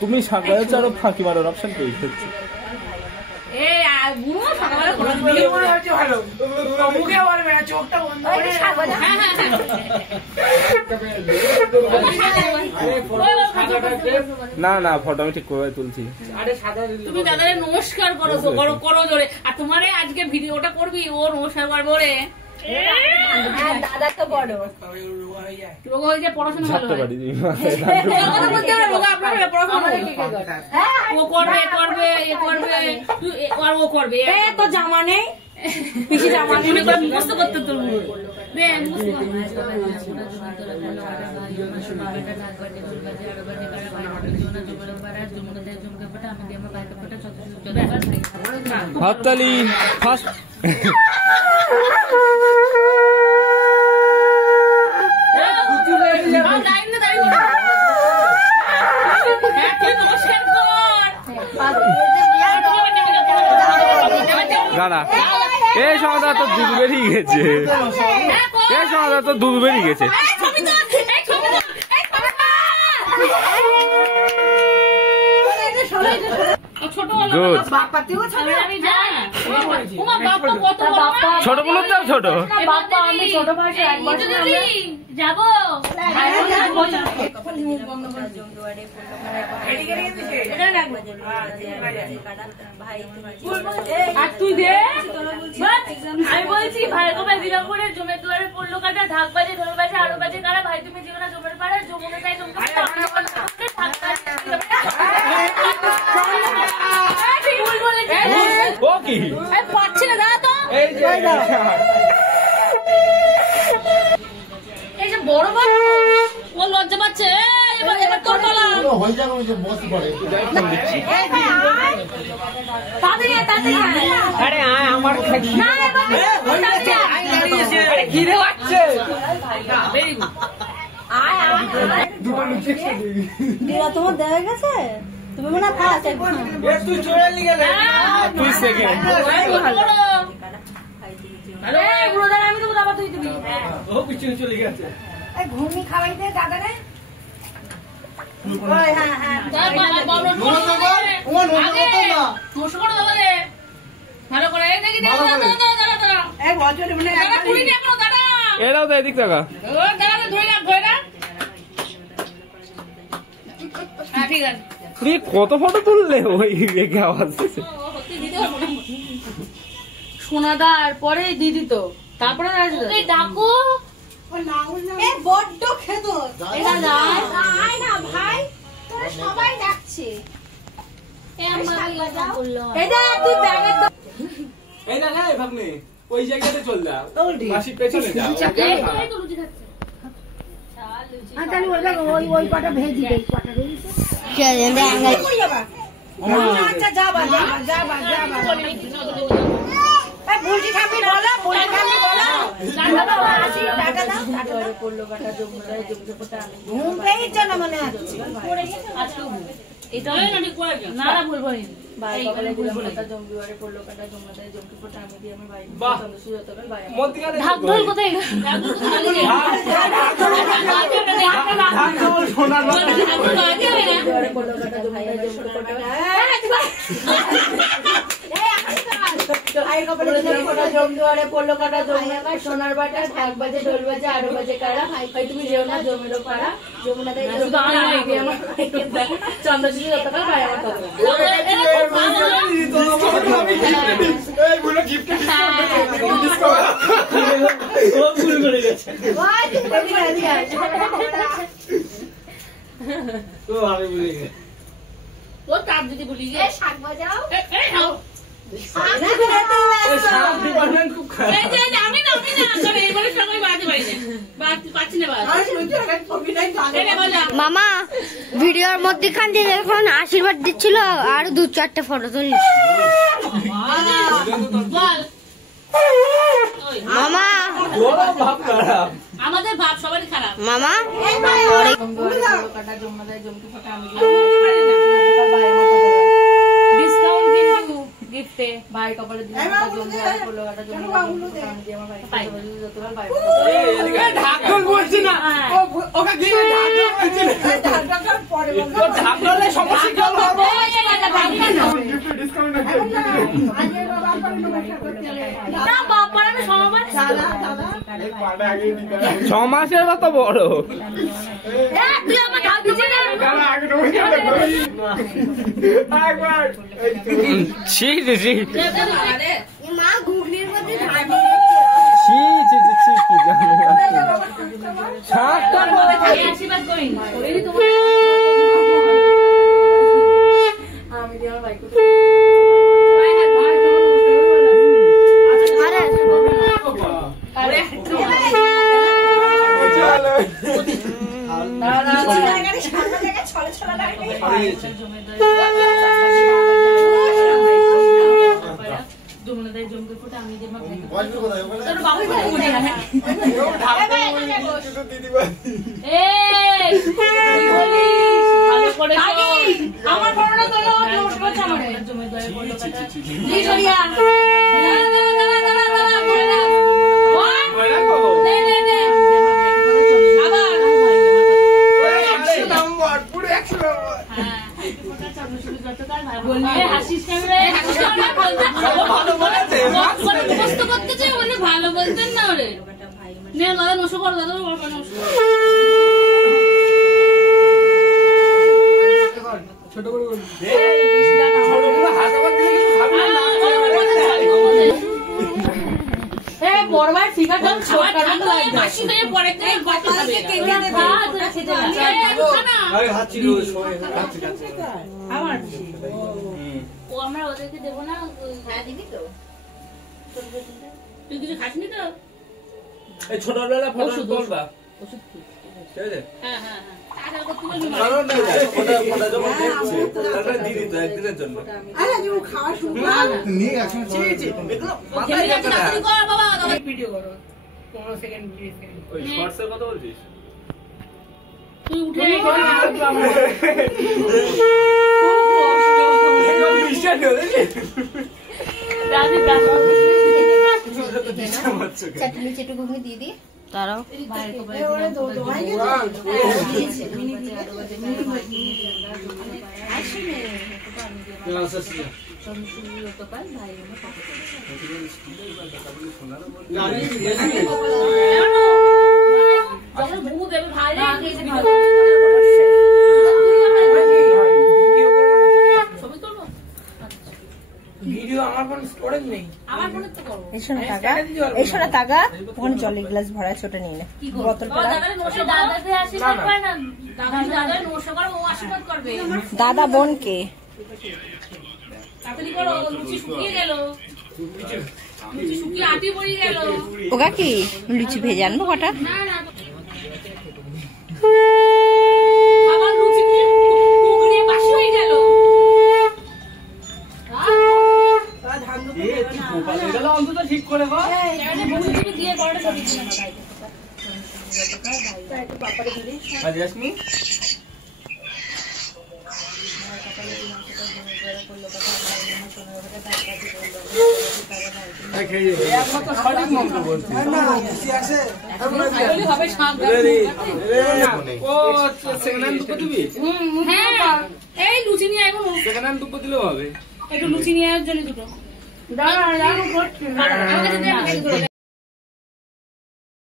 তুমি সকালে আরো ফাঁকি মারার অপশন পেয়েছো। না না ফটো আমি ঠিক করে তুলছি। তুমি দাদারে নমস্কার করো করো করো জোরে। আর তোমার আজকে ভিডিওটা করবি ও নমস্কার করবো রে। দাদা তো বড় রোগ হয়ে যায়, পড়াশোনা ভালো হয়। ও করবে করবে এ করবে আর ও করবে তো জামা নেই পিসি জামা নেই মুখস্থ করতে তোর হাততালি ফার্স্ট। দাদা এই সমাদা তো দুধ বেরিয়ে গেছে, এই সমাদা তো দুধ বেরিয়ে গেছে। ছোট বলো তো ছোট ছোট ভাষা যাবো আর তুই দে আমি বলছি ভাই গো দিনাজপুরে জমের দুয়ারে পড়লো কাটা ঢাক বাজে ঢোল বাজে আরো বাজে কারা ভাই তুমি জীবনে জমের পাড়া জমুনে তাই জমকে পাচ্ছি না দাদা তো এই যে বড় বড় ও লজ্জা পাচ্ছে। এবার তোর পালা হয়ে যাবে ওই যে বসি পড়ে আরে আমার খাই না আরে ঘিরে আসছে ভেরি গুড। তোমার দেখা গেছে তুমি মনে ফার্স্ট তুই চলে গেলে তুই সেকেন্ড হ্যালো ব্রাদার আমি তো দাবা তুই দিবি ও পিছনে চলে গেছে। এই ঘুমি খাওয়াই দে দাদা রে ওই হ্যাঁ হ্যাঁ দাদা বাবা ও নো না মুশকড় দাদা রে ভালো করে এই দেখি দাদা দাদা এই বছরে মানে দাদা পুরি নি এখন দাদা এরাও তো এদিক টাকা ও দাদা ধরে রাখ হ্যাঁ ঠিক আছে। তুই কত ফটো তুললে ওই দেখে আওয়াজ দিছে সোনাদার পরে দিদি তো তারপরে ডাকো এ বড্ড খেদো এটা আয় না ভাই তোরা সবাই ডাকছে এটা তুই ব্যাগে তো এই না এই ভাবনি ওই জায়গাতে চল যা মাসি পেছনে যা তাহলে ওই পাটা ভেজি দেই পাটা ভেজি আচ্ছা যাবা বুলটি ঠাম্মি বলো বুলটি ঠাম্মি বলো আসি টাকা দাও টাকা পড়লো কাটা জমুরায় জমতে পড়া ঘুম পেয়েছে না মনে হচ্ছে এটা না ঠিক করে না না বলবো না ভাই বলে দিলাম জমবিওয়ারে পড়লো কাটা জমুরায় জমতে পড়া আমি দিয়ে আমার ভাই চন্দ্রসূর্য যতকাল ভাই ঢাক ঢোল কোথায় ঢাক ঢোল সোনার পড়লো কাটা জমুরায় জমতে পড়া জমদুয়ারে পড়লো কাটা জমুনা সোনার বাটা ঢাক বাজে ঢোল বাজে আরো বাজে কারা ভাই তুমি যেও না জমেরও পাড়া যমুনা তাই চন্দ্রসূর্য যতকাল ভাই আমার ও তার যদি বলি যে শাক বাজাও মামা ভিডিওর মধ্যেখান দিয়ে যখন আশীর্বাদ দিচ্ছিল আরো 2-4টা ফটো তুলিস মামা। আমাদের ভাব সবারই খারাপ মামা ডিসকাউন্ট কিন্তু গিফটে ভাই কপালে দিন পড়লো কাটা জমুনা দিয়ে আমার ভাই যতকাল ভাই ঢাক বলছি না ওকে গিয়ে ঢাক ছ মাসের মতো বড় তুই আমার ধাপ দিচ্ছিস মা ঘুগনির মধ্যে আশীর্বাদ করি আমার বড়টা তোলো ভালো বলতেন না ওরে দাদা নশো করো দাদা ছোট করে বড় ভাই ঠিক আছে আমরা ওদেরকে দেবো না দিবি তো তুই কিছু খাসনি তো ছোটবেলা ফটো তুলবা ওষুধ হ্যাঁ হ্যাঁ হ্যাঁ তুই উঠে চাটনি চেটু ঘুগনি দিয়ে দিই তারাও ওখানে জলের গ্লাস ভরা ছোট নিয়ে না বোতল দাদা বোনকে ওগা কি লুচি ভেজে আনবো কটা অন্তত ঠিক করে সঠিক মন্ত্র বলছি এই লুচি নিয়ে এখন সেখানে দুটো দিলেও হবে একটু লুচি নিয়ে জন্য দুটো